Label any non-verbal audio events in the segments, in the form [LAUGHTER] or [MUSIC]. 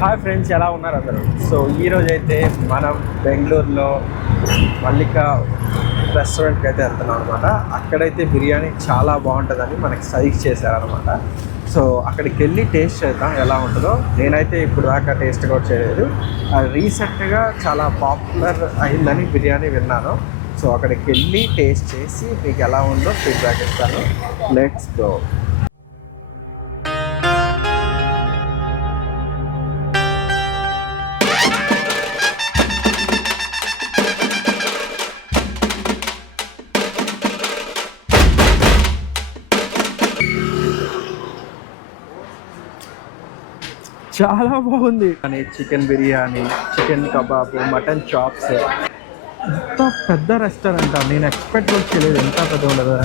Hi friends ఎలా ఉన్నారు అందరూ? సో ఈరోజు అయితే మనం బెంగళూరులో మల్లిక రెస్టారెంట్కి అయితే వెళ్తున్నాం అనమాట అక్కడైతే బిర్యానీ చాలా బాగుంటుందని మనకి సజెస్ట్ చేశారనమాట సో అక్కడికి వెళ్ళి టేస్ట్ చేద్దాం ఎలా ఉంటుందో. నేనైతే ఇప్పుడు దాకా టేస్ట్ కూడా చేయలేదు. అది రీసెంట్గా చాలా పాపులర్ అయిందని బిర్యానీ విన్నాను. సో అక్కడికి వెళ్ళి టేస్ట్ చేసి మీకు ఎలా ఉందో ఫీడ్బ్యాక్ ఇస్తాను. లెట్స్ గో చాలా బాగుంది. కానీ chicken biryani chicken kebab mutton chops. ఎంత పెద్ద రెస్టారెంట్ నేను ఎక్స్పెక్ట్ కూడా చేయలేదు. ఎంత పెద్ద ఉండదు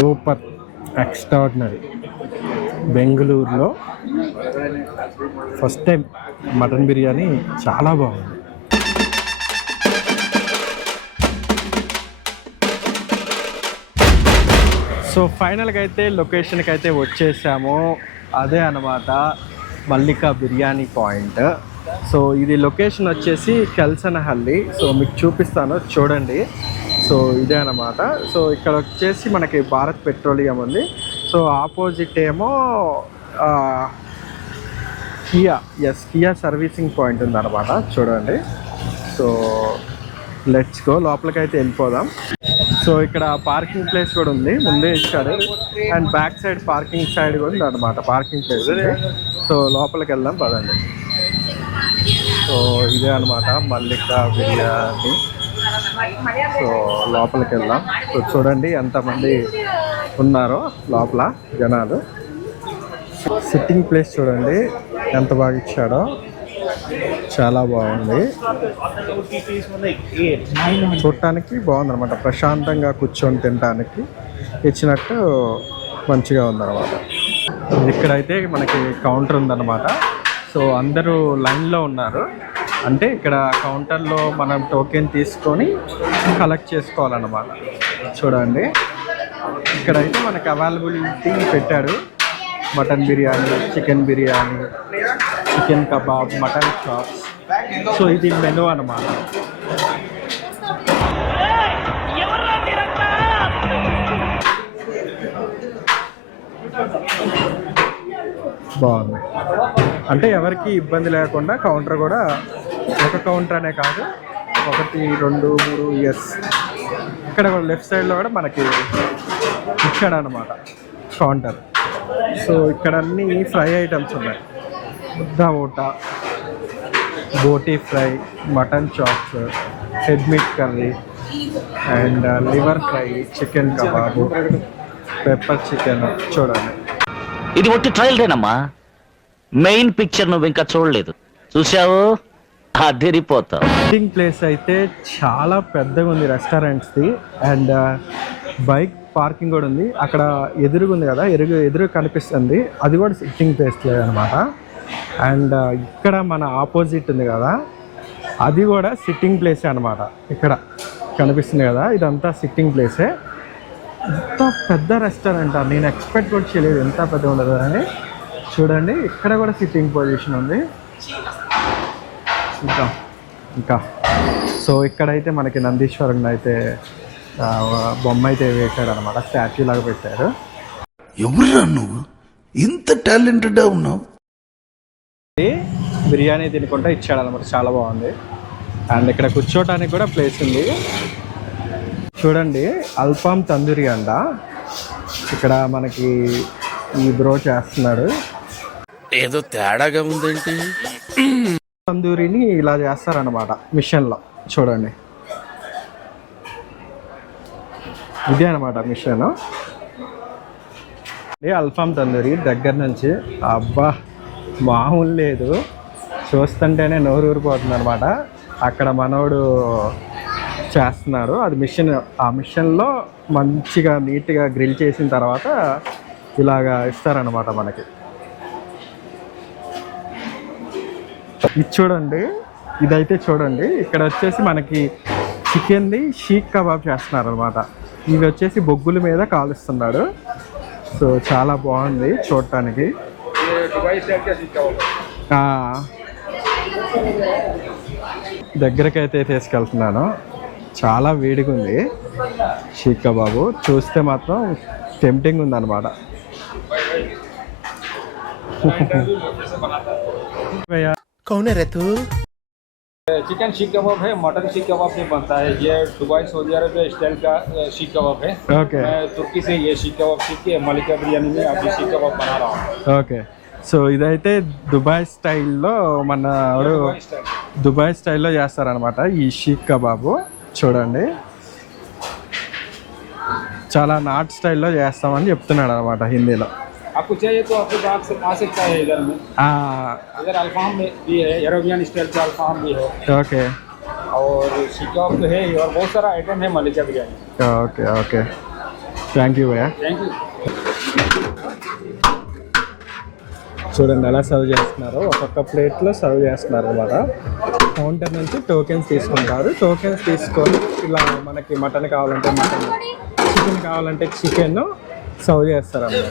సూపర్ ఎక్స్ట్రాడినరీ బెంగళూరులో ఫస్ట్ టైం మటన్ బిర్యానీ చాలా బాగుంది. సో ఫైనల్గా అయితే లొకేషన్కి అయితే వచ్చేసాము. అదే అనమాట మల్లిక బిర్యానీ పాయింట్. సో ఇది లొకేషన్ వచ్చేసి కెల్సనహల్లి. సో మీకు చూపిస్తాను చూడండి. సో ఇదే అనమాట సో ఇక్కడ వచ్చేసి మనకి భారత్ పెట్రోలియం ఉంది. సో ఆపోజిట్ ఏమో Kia. Yes Kia servicing point ఉందన్నమాట. చూడండి. సో లెట్స్ గో లోపలికైతే వెళ్ళిపోదాం. సో ఇక్కడ పార్కింగ్ ప్లేస్ కూడా ఉంది ముందే ఇచ్చాడు and back side parking side కూడా ఉంది అనమాట పార్కింగ్ ప్లేస్ సో లోపలికి వెళ్దాం పదండి. సో ఇదే అనమాట మల్లిక బిర్యానీ. సో లోపలికి వెళ్దాం. సో చూడండి ఎంతమంది ఉన్నారో లోపల జనాలు. సిట్టింగ్ ప్లేస్ చూడండి ఎంత బాగా ఇచ్చాడో. చాలా బాగుంది. చూడటానికి బాగుంది అనమాట ప్రశాంతంగా కూర్చొని తినడానికి ఇచ్చినట్టు మంచిగా ఉందన్నమాట. ఇక్కడైతే మనకి కౌంటర్ ఉందన్నమాట. సో అందరూ లైన్లో ఉన్నారు. అంటే ఇక్కడ కౌంటర్లో మనం టోకెన్ తీసుకొని కలెక్ట్ చేసుకోవాలన్నమాట. చూడండి. ఇక్కడైతే మనకి అవైలబిలిటీ పెట్టాడు mutton biryani chicken biryani chicken kebab mutton chops. So ఇది మెనూ అన్నమాట. బాగుంది. అంటే ఎవరికి ఇబ్బంది లేకుండా కౌంటర్ కూడా ఒక కౌంటర్ అనే కాదు ఒకటి రెండు మూడు ఎస్ ఇక్కడ కూడా లెఫ్ట్ సైడ్లో కూడా మనకి ఇచ్చాడు అనమాట కౌంటర్. సో ఇక్కడ అన్ని ఫ్రై ఐటమ్స్ ఉన్నాయి. ముద్ద boti fry mutton chops head meat curry and liver fry chicken kebab pepper chicken చూడండి. ఇది ఒట్టి ట్రయల్దేనమ్మా మెయిన్ పిక్చర్ నువ్వు ఇంకా చూడలేదు. చూసావు అదిరిపోతావు. సిట్టింగ్ ప్లేస్ అయితే చాలా పెద్దగా ఉంది రెస్టారెంట్స్ది అండ్ బైక్ పార్కింగ్ కూడా ఉంది. అక్కడ ఎదురుగా ఉంది కదా ఎదురు ఎదురు కనిపిస్తుంది. అది కూడా సిట్టింగ్ ప్లేస్ అనమాట అండ్ ఇక్కడ మన ఆపోజిట్ ఉంది కదా అది కూడా సిట్టింగ్ ప్లేసే అనమాట ఇక్కడ కనిపిస్తుంది కదా ఇదంతా సిట్టింగ్ ప్లేసే ఎంత పెద్ద రెస్టారెంట్ నేను ఎక్స్పెక్ట్ కూడా చేయలేదు ఎంత పెద్ద ఉండదు అని చూడండి ఇక్కడ కూడా సిట్టింగ్ పొజిషన్ ఉంది. ఇంకా ఇంకా. సో ఇక్కడైతే మనకి నందీశ్వరుని అయితే బొమ్మ అయితే వేశాడు అనమాట స్టాచ్యూ లాగా పెట్టారు. ఎవరు నువ్వు? ఇంత టాలెంటెడ్ ఉన్నావు. బిర్యానీ తినుకుంటా ఇచ్చాడు అనమాట చాలా బాగుంది. అండ్ ఇక్కడ కూర్చోటానికి కూడా ప్లేస్ ఉంది. చూడండి అల్పాం తందూరి అంట. ఇక్కడ మనకి ఈ బ్రో చేస్తున్నాడు. ఏదో తేడాగా ఉందేంటి తందూరిని ఇలా చేస్తారనమాట మిషన్లో. చూడండి. ఇదే అనమాట మిషన్. అల్ఫామ్ తందూరి దగ్గర నుంచి. అబ్బా! మామూలు లేదు. చూస్తుంటేనే నోరు ఊరిపోతుంది అనమాట అక్కడ మనోడు చేస్తున్నారు. అది మిషన్ ఆ మిషన్లో మంచిగా నీట్గా గ్రిల్ చేసిన తర్వాత ఇలాగా ఇస్తారనమాట మనకి. ఇది చూడండి. ఇదైతే చూడండి. ఇక్కడ వచ్చేసి మనకి చికెన్ది షీక్ కబాబ్ చేస్తున్నారు అనమాట ఇవి వచ్చేసి బొగ్గుల మీద కాలుస్తున్నాడు. సో చాలా బాగుంది చూడటానికి. దగ్గరకైతే తీసుకెళ్తున్నాను చాలా వేడిగా ఉంది షీక్ కబాబు చూస్తే మాత్రం టెంప్టింగ్ ఉందన్నమాట భయ్యా कौन है रे तू चिकन शीख कबाब है मटन शीख कबाब भी बनता है ये दुबई सऊदी अरब स्टाइल का अ, शीख कबाब है ఓకే मैं तुर्की से ये शीख कबाब सीख के मलिका बिरयानी में अभी शीख कबाब बना रहा हूँ ఓకే సో ఇదైతే దుబాయ్ స్టైల్లో మన దుబాయ్ స్టైల్లో చేస్తారనమాట ఈ షీక్ కబాబు. చూడండి. చాలా నాట్ స్టైల్లో చేస్తామని చెప్తున్నాడు అనమాట హిందీలో okay. Okay okay. Thank you భయ్యా. Thank you. చూడండి ఎలా సర్వ్ చేస్తున్నారు. ఒక్కొక్క ప్లేట్లో సర్వ్ చేస్తున్నారు అనమాట కౌంటర్ నుంచి టోకెన్స్ తీసుకుంటారు. టోకెన్స్ తీసుకొని ఇలా మనకి మటన్ కావాలంటే మటన్ చికెన్ కావాలంటే చికెన్ సర్వ్ చేస్తారు అన్నమాట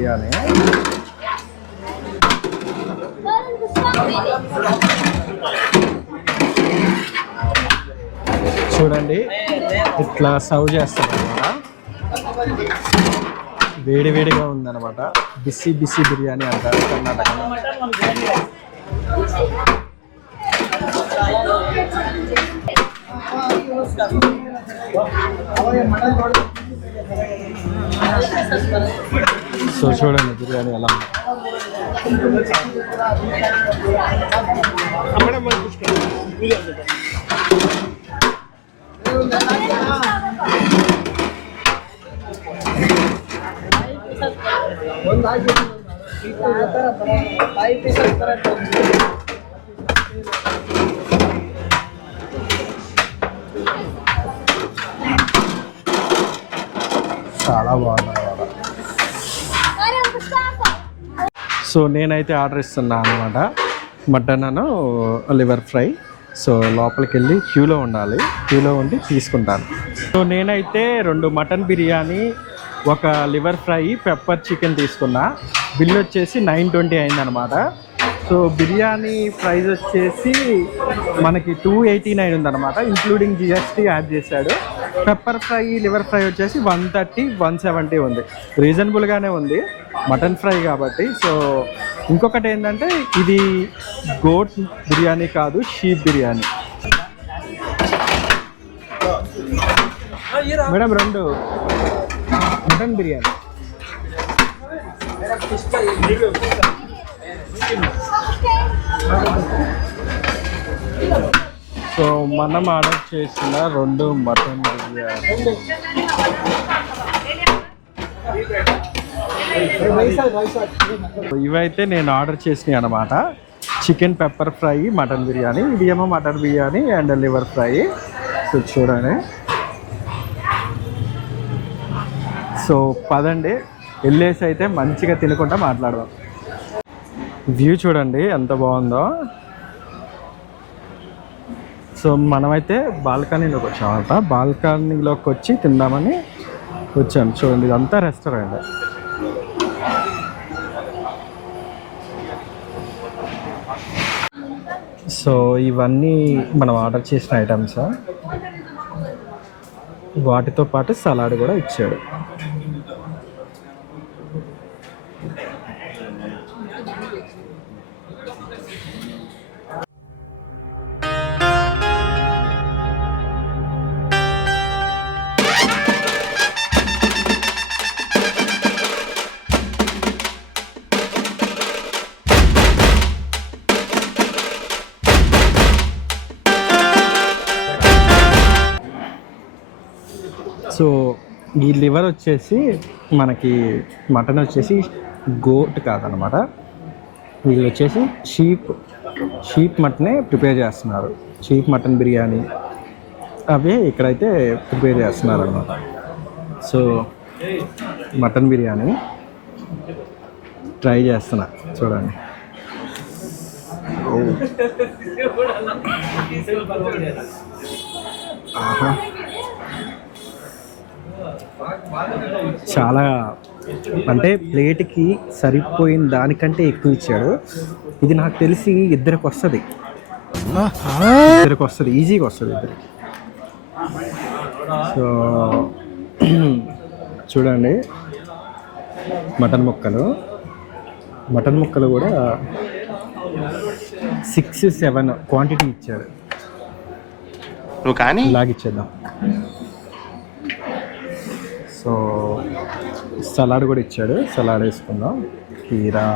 బిర్యానీ చూడండి ఇట్లా సర్వ్ చేస్తారు అనమాట వేడి వేడిగా ఉందన్నమాట. బిసి బిసి బిర్యానీ అంటారు కర్ణాటకలో. సో చూడండి బిర్యానీ ఎలా ఉంది. చాలా బాగుంది సో నేనైతే ఆర్డర్ ఇస్తున్నాను అనమాట మటన్ అను లివర్ ఫ్రై. సో లోపలికి వెళ్ళి క్యూలో ఉండాలి. క్యూలో ఉండి తీసుకుంటాను. సో నేనైతే రెండు మటన్ బిర్యానీ ఒక లివర్ ఫ్రై పెప్పర్ చికెన్ తీసుకున్నా. బిల్ వచ్చేసి నైన్ ట్వంటీ అయిందనమాట సో బిర్యానీ ప్రైస్ వచ్చేసి మనకి టూ ఎయిటీ నైన్ ఉందన్నమాట. ఇంక్లూడింగ్ జిఎస్టీ యాడ్ చేశాడు. పెప్పర్ ఫ్రై లివర్ ఫ్రై వచ్చేసి వన్ థర్టీ వన్ సెవెంటీ ఉంది. రీజనబుల్గానే ఉంది. మటన్ ఫ్రై కాబట్టి. సో ఇంకొకటి ఏంటంటే ఇది గోట్ బిర్యానీ కాదు షీప్ బిర్యానీ. మేడం రెండు. మటన్ బిర్యానీ. సో మనం ఆర్డర్ చేసిన రెండు మటన్ బిర్యానీ. ఇవైతే నేను ఆర్డర్ చేసినాయి అనమాట chicken pepper fry mutton biryani ఇది ఏమో mutton biryani and liver fry. So చూడండి. సో పదండి. వెళ్ళేసి అయితే మంచిగా తినకుండా మాట్లాడదాం. వ్యూ చూడండి ఎంత బాగుందో. సో మనమైతే బాల్కనీలోకి వచ్చామన్నమాట. బాల్కనీలోకి వచ్చి తిందామని వచ్చాను చూడండి ఇదంతా రెస్టారెంట్. సో ఇవన్నీ మనం ఆర్డర్ చేసిన ఐటమ్స్. వాటితో పాటు సలాడ్ కూడా ఇచ్చాడు. వచ్చేసి మనకి మటన్ వచ్చేసి గోట్ కాదనమాట. ఇది వచ్చేసి షీప్ షీప్ మటనే ప్రిపేర్ చేస్తున్నారు. షీప్ మటన్ బిర్యానీ అవే ఇక్కడైతే ప్రిపేర్ చేస్తున్నారు అనమాట సో మటన్ బిర్యానీ ట్రై చేస్తున్నా. చూడండి. ఆహా. చాలా అంటే ప్లేట్కి సరిపోయిన దానికంటే ఎక్కువ ఇచ్చాడు. ఇది నాకు తెలిసి ఇద్దరికి వస్తుంది. ఇద్దరికి వస్తుంది. ఈజీగా వస్తుంది ఇద్దరికి. సో చూడండి. మటన్ ముక్కలు. మటన్ ముక్కలు కూడా సిక్స్ సెవెన్ క్వాంటిటీ ఇచ్చాడు నువ్వు కానీ? ఇలాగిచ్చేద్దాం సో సలాడ్ కూడా ఇచ్చాడు. సలాడ్ వేసుకుందాం. కీరా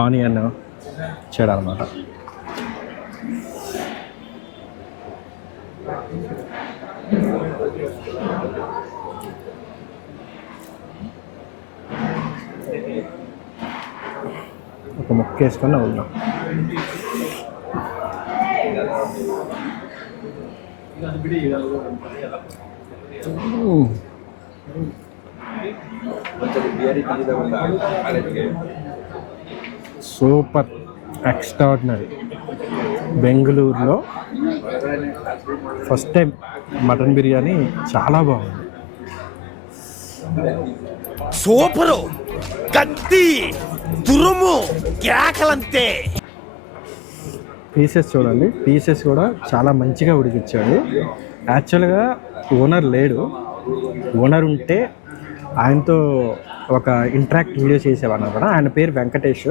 ఆనియన్ ఇచ్చాడు అనమాట ఒక ముక్క వేసుకొని వద్దాం సూపర్ ఎక్స్ట్రాడినరీ బెంగళూరులో ఫస్ట్ టైం మటన్ బిర్యానీ చాలా బాగుంది. సూపరు కత్తి తురుము కేకలంతే. పీసెస్ చూడండి పీసెస్ కూడా చాలా మంచిగా ఉడికిచ్చాడు యాక్చువల్గా ఓనర్ లేడు. ఓనర్ ఉంటే ఆయనతో ఒక ఇంటరాక్ట్ వీడియో చేసేవాడు అనమాట ఆయన పేరు వెంకటేష్.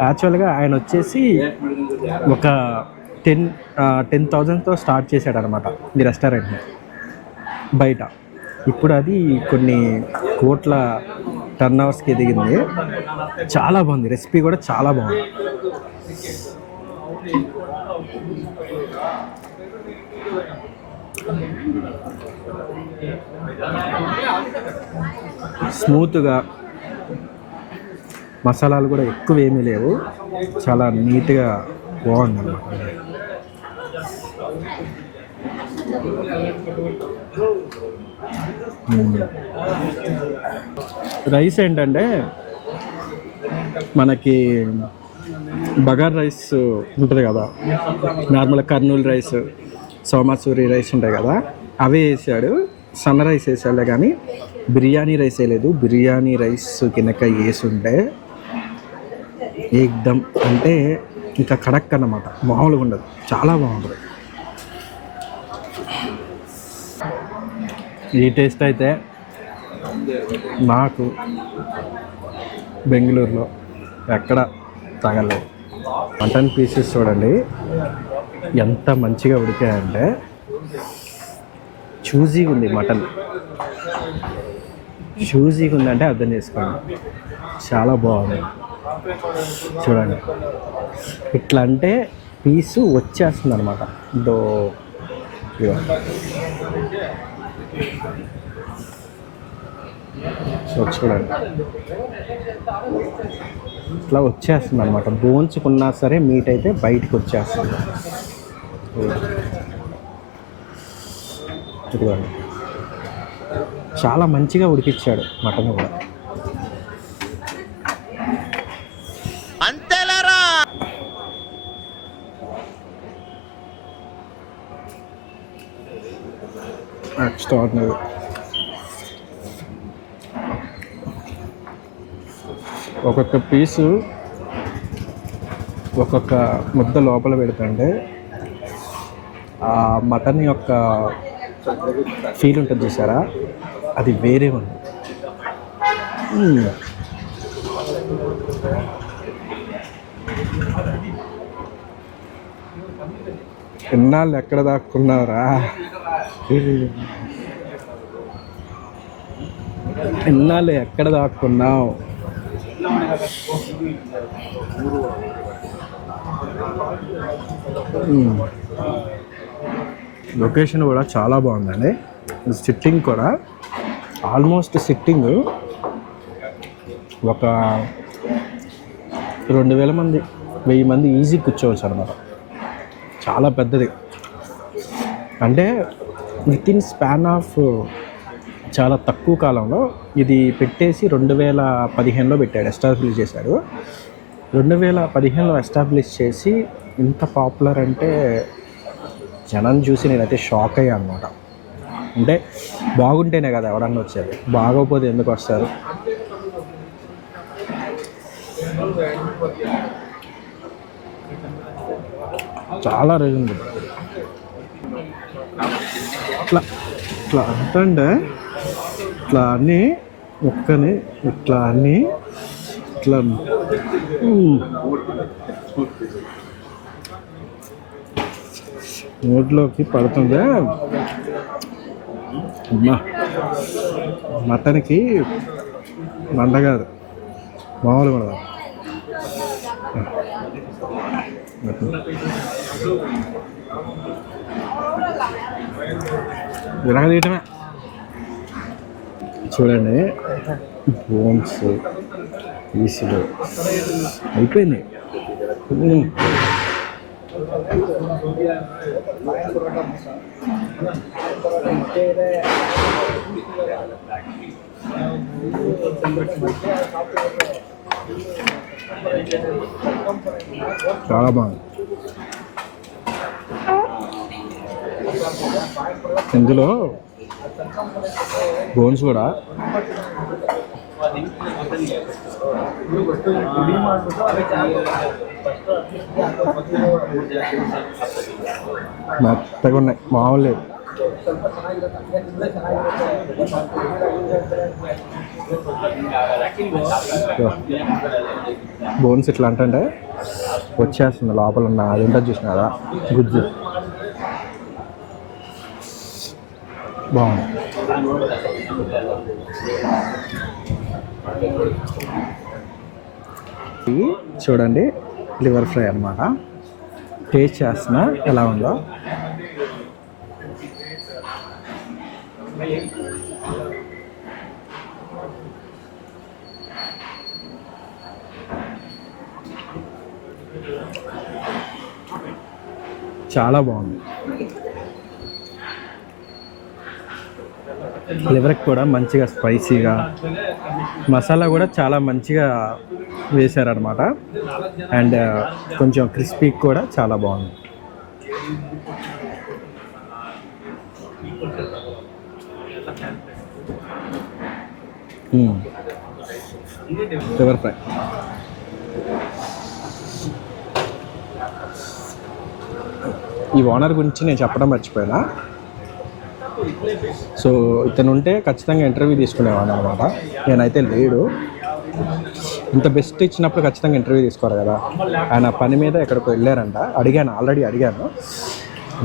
యాక్చువల్గా ఆయన వచ్చేసి ఒక టెన్ టెన్ థౌజండ్తో స్టార్ట్ చేశాడు అనమాట ఈ రెస్టారెంట్ని. బయట. ఇప్పుడు అది కొన్ని కోట్ల టర్న్ అవర్స్కి ఎదిగింది. చాలా బాగుంది. రెసిపీ కూడా చాలా బాగుంది. స్మూత్గా మసాలాలు కూడా ఎక్కువ ఏమీ లేవు. చాలా నీట్గా బాగుంది అన్నమాట రైస్ ఏంటంటే మనకి బగార్ రైస్ ఉంటుంది కదా normal Kurnool rice Somasuri rice ఉంటాయి కదా అవే వేసాడు. సన్న రైస్ వేసాడులే కానీ బిర్యానీ రైస్ వేయలేదు. బిర్యానీ రైస్ కిందక వేసుంటే ఏకదమ్ అంటే ఇంకా కడక్ అన్నమాట. మామూలుగా ఉండదు. చాలా బాగుంటుంది. ఈ టేస్ట్ అయితే నాకు బెంగళూరులో ఎక్కడ తగలేదు మటన్ పీసెస్ చూడండి. ఎంత మంచిగా ఉడికాయంటే చూజీగా ఉంది మటన్. చూజీగా ఉందంటే అర్థం చేసుకోండి. చాలా బాగుంది. చూడండి. ఇట్లా అంటే పీసు వచ్చేస్తుంది అనమాట దో చూడండి. ఇట్లా వచ్చేస్తుంది అనమాట బోన్స్కున్నా సరే మీట్ అయితే బయటకు వచ్చేస్తుంది ఇదిగోండి చాలా మంచిగా ఉడికిచ్చాడు మటన్ కూడా. ఎక్స్ట్రాడినరీ ఒక్కొక్క పీసు ఒక్కొక్క ముద్ద లోపల పెడుతుంటే ఆ మటన్ యొక్క ఫీల్ ఉంటుంది చూసారా? అది వేరే ఉంది. ఎన్నాళ్ళు ఎక్కడ దాక్కున్నారా ఎన్నాళ్ళు ఎక్కడ దాక్కున్నావు? మ్మ్. లొకేషన్ కూడా చాలా బాగుందండి. సిట్టింగ్ కూడా. ఆల్మోస్ట్ సిట్టింగ్ ఒక రెండు వేల మంది వెయ్యి మంది ఈజీ కూర్చోవచ్చు అనమాట చాలా పెద్దది. అంటే విత్ ఇన్ స్పాన్ ఆఫ్ చాలా తక్కువ కాలంలో ఇది పెట్టేసి రెండు వేల పదిహేనులో పెట్టాడు ఎస్టాబ్లిష్ చేశాడు. రెండు వేల పదిహేనులో ఎస్టాబ్లిష్ చేసి ఇంత పాపులర్ అంటే జనం చూసి నేనైతే షాక్ అయ్యా అనమాట అంటే బాగుంటేనే కదా ఎవడన్నా వచ్చేది. బాగోకపోతే ఎందుకు వస్తారు? చాలా రోజులు ఇట్లా ఇట్లా అంటే ఇట్లా అన్ని ఒక్కని ఇట్లా అన్ని ఇట్లా నోట్లోకి పడుతుందా? అమ్మా మటన్కి మంట కాదు మామూలు కూడా విరగదీయటమే చూడండి బోన్స్ పీసులు అయిపోయింది. చాలా బాగుంది. ఇందులో బోన్స్ కూడా. మెత్తగా ఉన్నాయి మామూలు. లేదు బోన్స్ ఇట్లా అంటే వచ్చేస్తుంది లోపల ఉన్న అది ఉంటుంది చూసినారా గుజ్జు. బాగుంది. ఇది చూడండి లివర్ ఫ్రై అన్నమాట. టేస్ట్ చేస్తున్నా. ఎలా ఉందో. చాలా బాగుంది. లివర్కి కూడా మంచిగా స్పైసీగా మసాలా కూడా చాలా మంచిగా వేశారనమాట అండ్ uh, కొంచెం క్రిస్పీ కూడా చాలా బాగుంది. Hmm. లివర్ ఫ్రై ఈ ఓనర్ గురించి నేను చెప్పడం మర్చిపోయినా? సో ఇతను ఉంటే ఖచ్చితంగా ఇంటర్వ్యూ తీసుకునేవాడు అనమాట నేనైతే లేడు. ఇంత బెస్ట్ ఇచ్చినప్పుడు ఖచ్చితంగా ఇంటర్వ్యూ తీసుకోవాలి కదా. ఆయన పని మీద ఎక్కడికి వెళ్ళారంట. అడిగాను ఆల్రెడీ అడిగాను.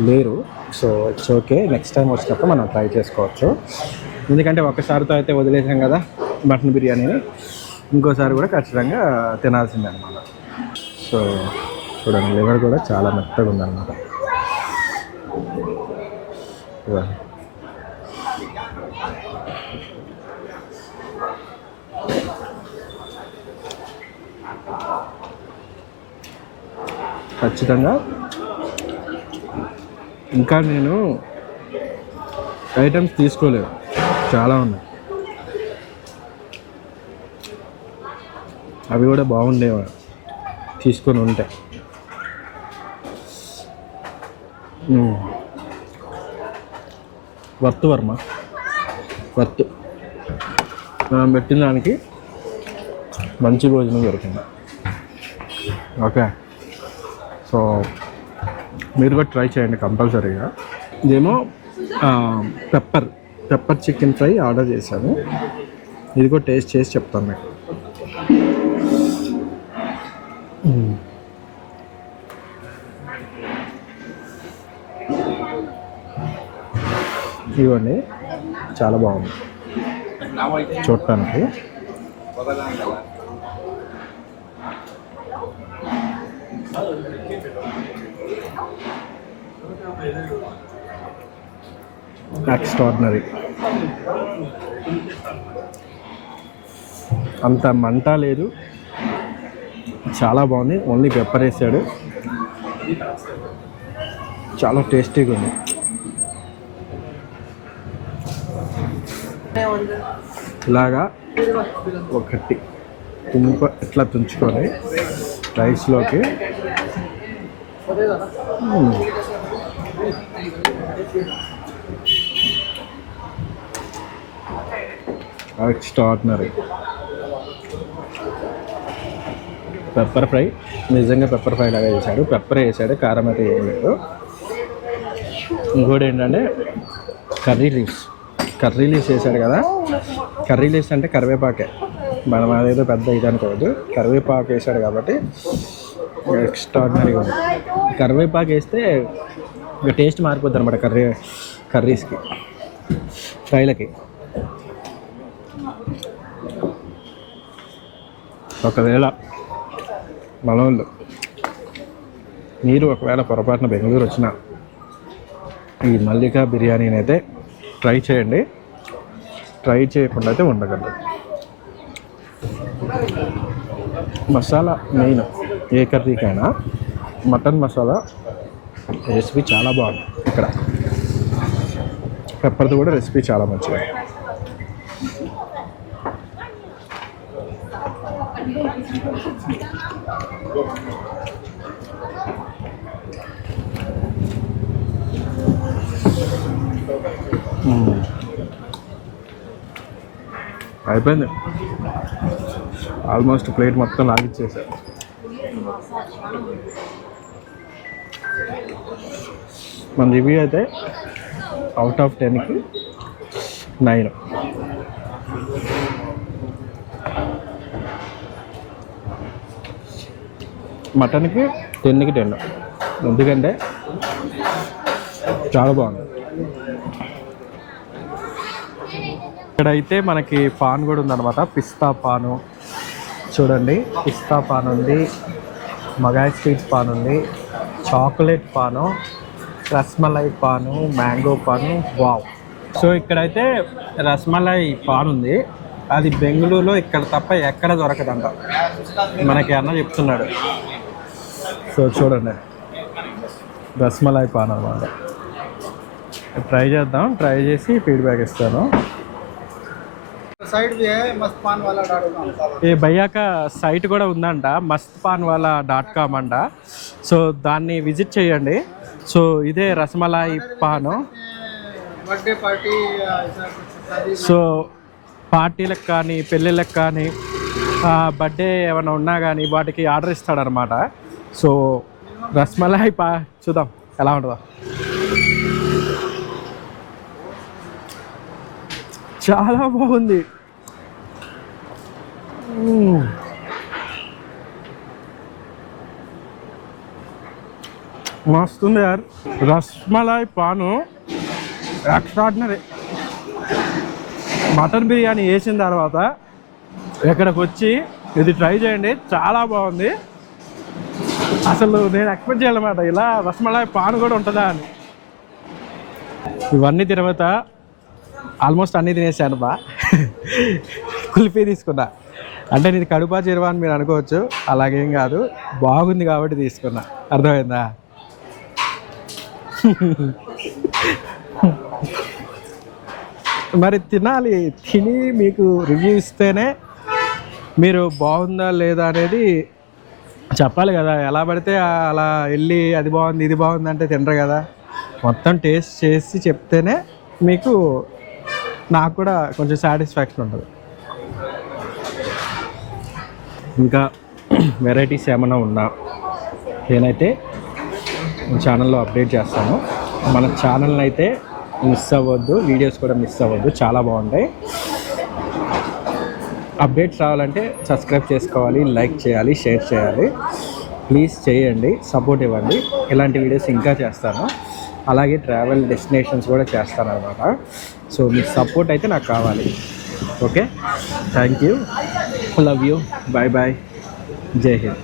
లేరు. So it's okay. Next time వచ్చినప్పుడు మనం ట్రై చేసుకోవచ్చు. ఎందుకంటే ఒకసారితో అయితే వదిలేసాం కదా మటన్ బిర్యానీని. ఇంకోసారి కూడా ఖచ్చితంగా తినాల్సిందే అనమాట సో చూడండి లివర్ కూడా చాలా మెత్తగా ఉందన్నమాట. ఖచ్చితంగా. ఇంకా నేను ఐటమ్స్ తీసుకోలేదు. చాలా ఉన్నాయి. అవి కూడా బాగుండేవి? తీసుకొని ఉంటే. వర్త్ వర్మ. వర్త్ మనం పెట్టిన దానికి మంచి భోజనం దొరికింది. ఓకే. సో మీరు కూడా ట్రై చేయండి కంపల్సరీగా. ఇదేమో pepper pepper chicken fry order చేశాను. ఇది కూడా టేస్ట్ చేసి చెప్తాను మీకు. ఇవ్వండి. చాలా బాగుంది. చూడటానికి. ఎక్స్ట్రాడినరీ అంత మంట లేదు. చాలా బాగుంది. ఓన్లీ పెప్పర్ వేసాడు. చాలా టేస్టీగా ఉంది. ఇలాగా ఒకటి తుంప ఇట్లా తుంచుకొని రైస్లోకి. ఎక్స్ట్రాడినరీ పెప్పర్ ఫ్రై నిజంగా పెప్పర్ ఫ్రై లాగా చేశాడు. పెప్పర్ వేసాడు కారం అయితే ఏం లేదు. ఇంకోటి ఏంటంటే కర్రీ లీవ్స్ కర్రీ లీవ్స్ వేసాడు కదా. కర్రీ లీవ్స్ అంటే కరివేపాకే. మనం అదేదో పెద్ద ఇది అనుకోవద్దు. కరివేపాకు వేసాడు కాబట్టి ఎక్స్ట్రాడినరీగా ఉంది. కరివేపాకు వేస్తే ఇక టేస్ట్ మారిపోద్ది అనమాట కర్రీ కర్రీస్కి. ఫ్రైలకి. ఒకవేళ మనోళ్ళు మీరు ఒకవేళ పొరపాటున బెంగళూరు వచ్చిన ఈ మల్లికా బిర్యానీని అయితే ట్రై చేయండి. ట్రై చేయకుండా అయితే ఉండగలరు మసాలా మెయిన్ ఏ కర్రీకైనా మటన్ మసాలా రెసిపీ చాలా బాగుంది ఇక్కడ. పెప్పర్ది కూడా రెసిపీ చాలా మంచిది. అయిపోయింది. ఆల్మోస్ట్ ప్లేట్ మొత్తం లాగిచ్చేసారు మన రివ్యూ అయితే అవుట్ ఆఫ్ టెన్కి నైన్ మటన్కి టెన్కి టెన్ ఎందుకంటే చాలా బాగుంది. ఇక్కడైతే మనకి పాన్ కూడా ఉందన్నమాట. పిస్తా పాను. చూడండి పిస్తా పాన్ ఉంది. మగాయ్ స్వీట్స్ పాన్ ఉంది. Chocolate paan rasmalai paan mango paan wow. So ఇక్కడైతే రస్మలై పాన్ ఉంది అది బెంగళూరులో ఇక్కడ తప్ప ఎక్కడ దొరకదంట. మనకి అన్న చెప్తున్నాడు. సో చూడండి. రస్మలై పాన్ అనమాట ట్రై చేద్దాం. ట్రై చేసి ఫీడ్బ్యాక్ ఇస్తాను. साइड भी है मस्त पान वाला डॉट कॉम ఏ భయ్యాక సైట్ కూడా ఉందంట మస్త్ పాన్ వాళ్ళ డాట్ కామ్ అంట సో దాన్ని విజిట్ చేయండి సో ఇదే రసమలాయి పాను बर्थडे पार्टी या ऐसा कुछ शादी సో పార్టీలకు కానీ పెళ్ళిళ్ళకి కానీ బర్త్డే ఏమైనా ఉన్నా కానీ వాటికి ఆర్డర్ ఇస్తాడనమాట సో రస్మలాయి పా చూద్దాం ఎలా ఉంటుందో చాలా బాగుంది మ్మ్. మస్తుంది యార్. రస్మలాయ్ పాను ఎక్స్ట్రాడినరీ మటన్ బిర్యానీ వేసిన తర్వాత ఇక్కడికి వచ్చి ఇది ట్రై చేయండి చాలా బాగుంది. అసలు నేను ఎక్స్పెక్ట్ చేయాలన్నమాట ఇలా రసమలాయ్ పాన్ కూడా ఉంటుందా అని. ఇవన్నీ తర్వాత ఆల్మోస్ట్ అన్నీ తినేసాను బా. [LAUGHS] కుల్ఫీ తీసుకున్నా. అంటే నేను కడుపా చీరవా అని మీరు అనుకోవచ్చు. అలాగేం కాదు. బాగుంది కాబట్టి తీసుకున్నా. అర్థమైందా? మరి తినాలి. తిని మీకు రివ్యూ ఇస్తేనే మీరు బాగుందా లేదా అనేది చెప్పాలి కదా. ఎలా పడితే అలా వెళ్ళి అది బాగుంది ఇది బాగుంది అంటే తినరు కదా. మొత్తం టేస్ట్ చేసి చెప్తేనే మీకు నాకు కూడా కొంచెం సాటిస్ఫాక్షన్ ఉంటుంది. ఇంకా వెరైటీస్ ఏమైనా ఉన్నా నేనైతే ఛానల్లో అప్డేట్ చేస్తాను. మన ఛానల్ని అయితే మిస్ అవ్వద్దు వీడియోస్ కూడా మిస్ అవ్వద్దు చాలా బాగుంటాయి. అప్డేట్స్ రావాలంటే సబ్స్క్రైబ్ చేసుకోవాలి లైక్ చేయాలి షేర్ చేయాలి. ప్లీజ్ చేయండి సపోర్ట్ ఇవ్వండి. ఇలాంటి వీడియోస్ ఇంకా చేస్తాను. అలాగే ట్రావెల్ డెస్టినేషన్స్ కూడా చేస్తాను అనమాట సో మీ సపోర్ట్ అయితే నాకు కావాలి. Okay thank you love you bye bye Jai Hind